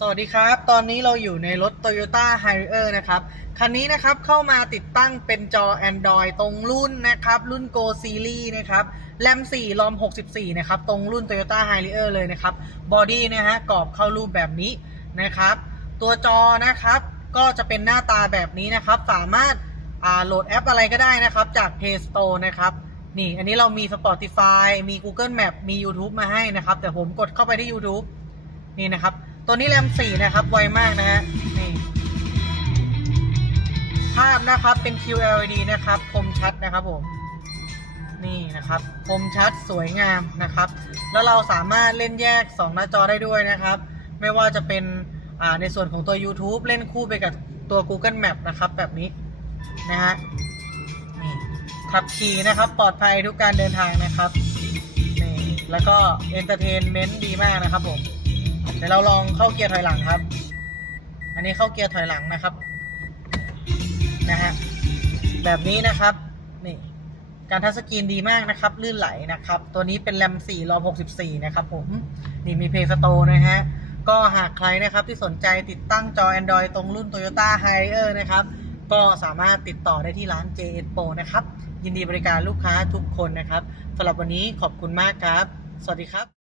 สวัสดีครับ ตอนนี้เราอยู่ในรถ Toyota Harrier นะครับ คันนี้นะครับเข้ามาติดตั้งเป็นจอ Android ตรงรุ่นนะครับ รุ่น Go Series นะครับแรม4รอม 64 นะครับ ตรงรุ่น Toyota Harrier เลยนะครับ บอดี้นะฮะกรอบเข้ารูปแบบนี้นะครับ ตัวจอนะครับก็จะเป็นหน้าตาแบบนี้นะครับ สามารถาโหลดแอปอะไรก็ได้นะครับ จาก Play Store นะครับนี่อันนี้เรามี Spotify มี Google Map มี YouTube มาให้นะครับ แต่ผมกดเข้าไปที่ YouTube นี่นะครับ ตัวนี้แรม4นะครับ ไวมากนะฮะนี่ภาพนะครับเป็น QLED นะครับคมชัดนะครับผม นี่นะครับคมชัดสวยงามนะครับ แล้วเราสามารถเล่นแยก 2 หน้าจอได้ด้วยนะครับ ไม่ว่าจะเป็นอ่าในส่วนของตัว YouTube เล่นคู่ไปกับตัว Google Map นะครับแบบนี้นะฮะนี่ขับขี่นะครับปลอดภัยทุกการเดินทางนะครับนี่แล้วก็เอนเตอร์เทนเมนต์ดีมากนะครับผม เดี๋ยวเราลองเข้าเกียร์ถอยหลังครับ อันนี้เข้าเกียร์ถอยหลังนะครับ นะฮะ แบบนี้นะครับ นี่ การทัชสกรีนดีมากนะครับ ลื่นไหลนะครับ ตัวนี้เป็นแรม4รอม64 นะครับผม นี่มีเพย์สโตนะฮะ ก็หากใครนะครับที่สนใจติดตั้งจอ Android ตรงรุ่น Toyota h i r นะครับ ก็สามารถติดต่อได้ที่ร้าน JS Pro นะครับ ยินดีบริการลูกค้าทุกคนนะครับสำหรับวันนี้ขอบคุณมากครับ สวัสดีครับ